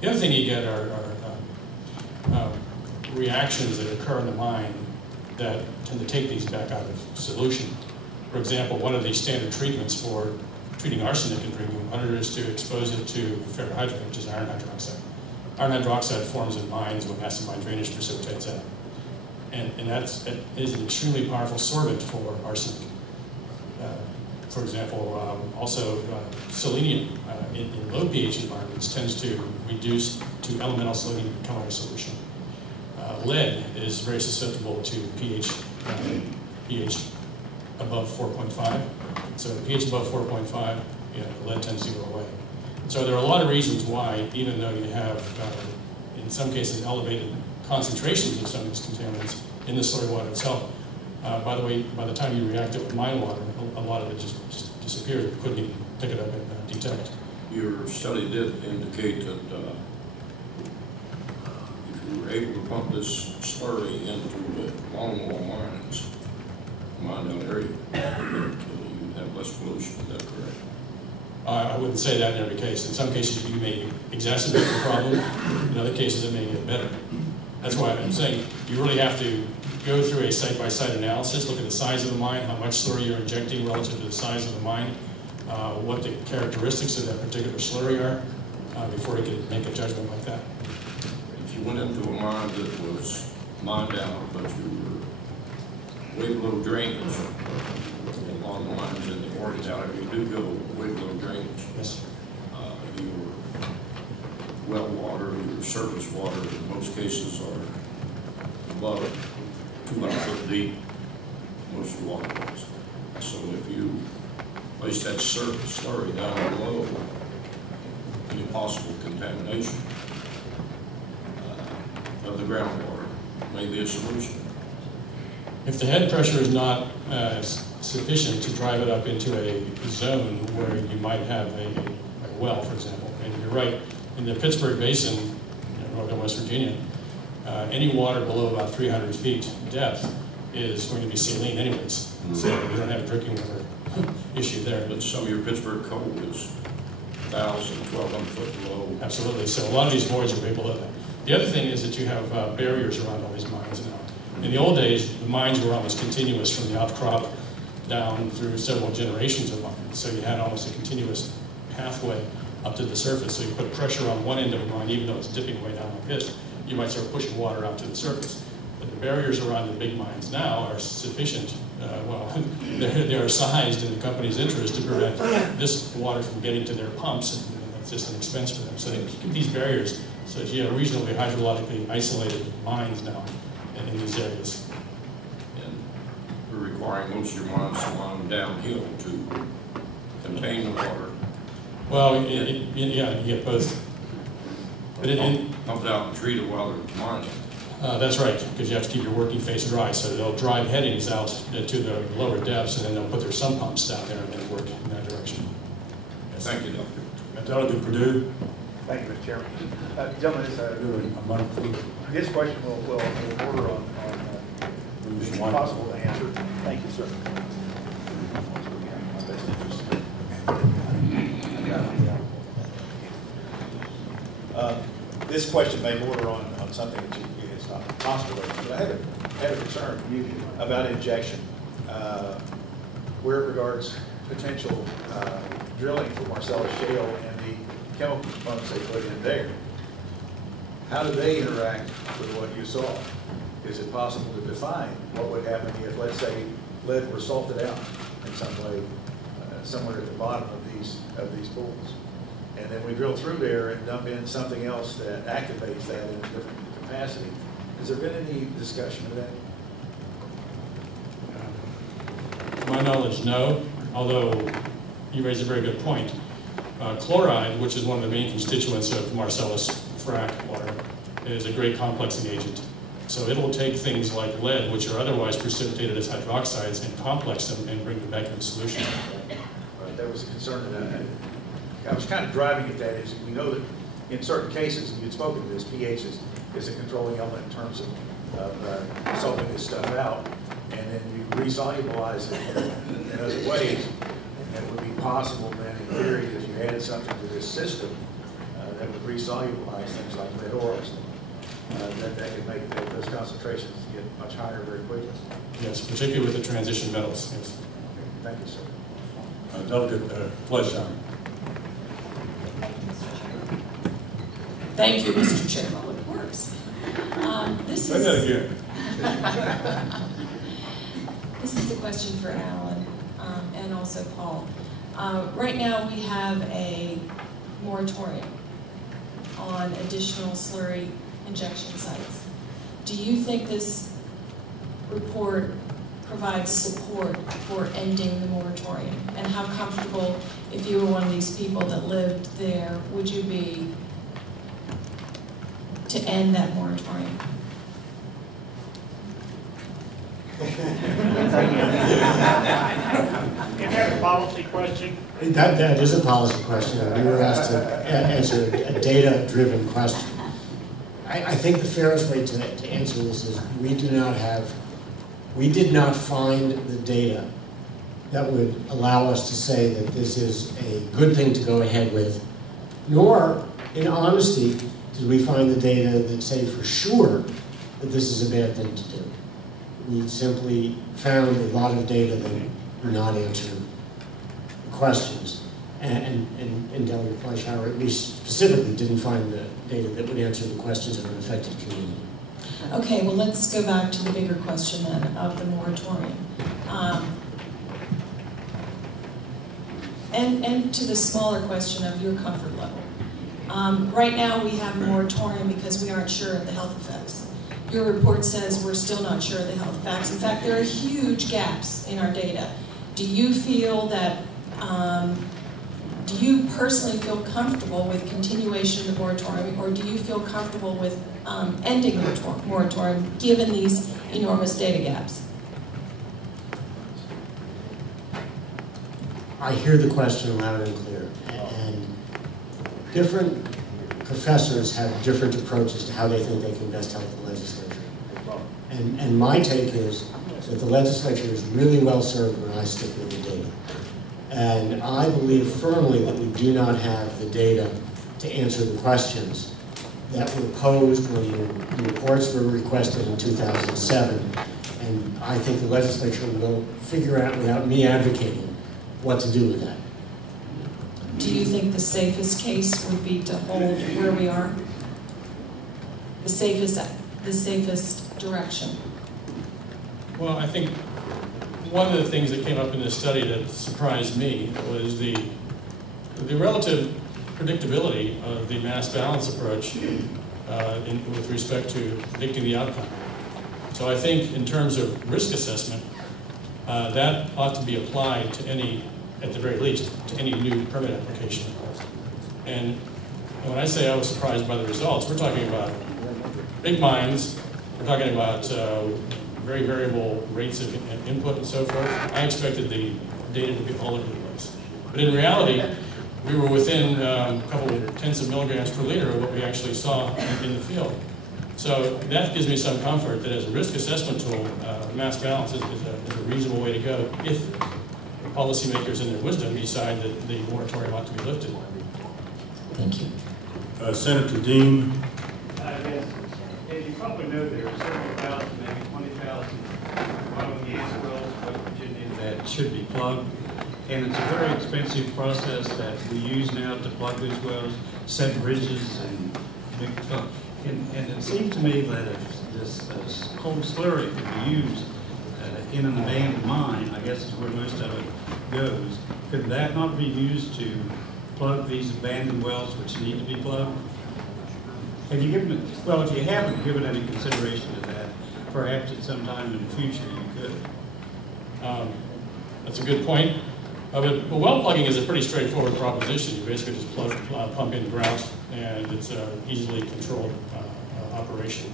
The other thing you get are reactions that occur in the mine that tend to take these back out of solution. For example, one of the standard treatments for treating arsenic in drinking water is to expose it to ferrohydrite, which is iron hydroxide. Iron hydroxide forms in mines when acid mine drainage precipitates out. And that is an extremely powerful sorbent for arsenic. For example, also selenium in low pH environments tends to reduce to elemental selenium and come out of solution. Lead is very susceptible to pH above 4.5. So pH above 4.5, lead tends to go away. So there are a lot of reasons why, even though you have, in some cases, elevated concentrations of some of these contaminants in the slurry water itself, by the way, by the time you react it with mine water, a lot of it just disappears. You couldn't even pick it up and detect. Your study did indicate that if you were able to pump this slurry into the longwall mines, mine down area, you'd have less pollution. Is that correct? I wouldn't say that in every case. In some cases, you may exacerbate the problem. In other cases, it may get better. That's why I'm saying you really have to go through a site-by-site analysis, look at the size of the mine, how much slurry you're injecting relative to the size of the mine, what the characteristics of that particular slurry are, before you can make a judgment like that. If you went into a mine that was mined out, but you were way below drainage, along the lines in the organs out, you do go way below drainage. Yes. Your well water, your surface water, in most cases are above 200 foot deep, most of the waterways. So if you place that surface slurry down below, any possible contamination of the groundwater may be a solution. If the head pressure is not sufficient to drive it up into a zone where you might have a well, for example, and you're right, in the Pittsburgh Basin, northern West Virginia, any water below about 300 feet depth is going to be saline anyways. So you don't have a drinking water issue there. But some of your Pittsburgh coal is 1,000, 1,200 foot below. Absolutely. So a lot of these voids are way below that. The other thing is that you have barriers around all these mines now. In the old days, the mines were almost continuous from the outcrop down through several generations of mines. So you had almost a continuous pathway up to the surface. So you put pressure on one end of a mine, even though it's dipping way down like this, you might start pushing water out to the surface. But the barriers around the big mines now are sufficient. Well, they are sized in the company's interest to prevent this water from getting to their pumps, and that's just an expense for them. So they keep these barriers so that you have reasonably hydrologically isolated mines now in these areas. And we're requiring most of your mines to line downhill to contain the water. Well, yeah, you get both. But pump it out and treat it while they're mining. That's right, because you have to keep your working face dry. So they'll drive headings out to the lower depths, and then they'll put their sump pumps down there and then work in that direction. Yes. Thank you, Doctor. Dr. Purdue. Thank you, Mr. Chairman. Gentlemen, this question will order on being possible to answer. Thank you, sir. This question may border on something that is not possible, but I had a concern about injection, where it regards potential drilling for Marcellus Shale and the chemical components they put in there. How do they interact with what you saw? Is it possible to define what would happen if, let's say, lead were salted out in some way, somewhere at the bottom of these pools? And then we drill through there and dump in something else that activates that in a different capacity. Has there been any discussion of that? To my knowledge, no, although you raise a very good point. Chloride, which is one of the main constituents of Marcellus frac water, is a great complexing agent. So it'll take things like lead, which are otherwise precipitated as hydroxides, and complex them and bring them back into solution. Right, that was a concern that I was kind of driving at that. Is we know that in certain cases, and you'd spoken to this, pH is a controlling element in terms of salting this stuff out, and then you resolubilize it in other ways. And it would be possible then, in theory, if you added something to this system, that that would resolubilize things like lead ores, that could make those concentrations get much higher very quickly. Yes, particularly with the transition metals. Yes. Thank you, sir. Delegate Fleischhauer. Thank you, Mr. Chair. Oh, it works. This Say that again. This is a question for Alan and also Paul. Right now, we have a moratorium on additional slurry injection sites. Do you think this report provides support for ending the moratorium? And how comfortable, if you were one of these people that lived there, would you be to end that moratorium? Is that a policy question? That is a policy question. We were asked to answer a data-driven question. I think the fairest way to answer this is we did not find the data that would allow us to say that this is a good thing to go ahead with, nor, in honesty, did we find the data that say for sure that this is a bad thing to do. We simply found a lot of data that do not answer the questions. And Delegate Fleischhauer, at least specifically, didn't find the data that would answer the questions of an affected community. Okay, well, let's go back to the bigger question then of the moratorium. And to the smaller question of your comfort level. Right now we have a moratorium because we aren't sure of the health effects. Your report says we're still not sure of the health effects. In fact, there are huge gaps in our data. Do you feel that, do you personally feel comfortable with continuation of the moratorium, or do you feel comfortable with ending the moratorium given these enormous data gaps? I hear the question loud and clear, and different professors have different approaches to how they think they can best help the legislature. And my take is that the legislature is really well served when I stick with the data. And I believe firmly that we do not have the data to answer the questions that were posed when the reports were requested in 2007. And I think the legislature will figure out, without me advocating, what to do with that. Do you think the safest case would be to hold where we are? The safest direction? Well, I think one of the things that came up in this study that surprised me was the relative predictability of the mass balance approach with respect to predicting the outcome. So I think in terms of risk assessment, that ought to be applied to any, at the very least, to any new permit application. And when I say I was surprised by the results, we're talking about big mines, we're talking about very variable rates of input and so forth. I expected the data to be all over the place. But in reality, we were within a couple of tenths of milligrams per liter of what we actually saw in the field. So that gives me some comfort that as a risk assessment tool, mass balance is a reasonable way to go if policymakers in their wisdom decide that the moratorium ought to be lifted. Thank you. Senator Dean. Yes. As you probably know, there are several thousand, maybe 20,000 oil and gas wells in West Virginia that should be plugged. And it's a very expensive process that we use now to plug these wells, set bridges and big stuff. And it seems to me that if this cold slurry could be used in an abandoned mine, I guess is where most of it goes, could that not be used to plug these abandoned wells which need to be plugged? Have you given it, well, if you haven't given any consideration to that, perhaps at some time in the future you could. That's a good point. But well plugging is a pretty straightforward proposition. You basically just pump in grout, and it's an easily controlled operation.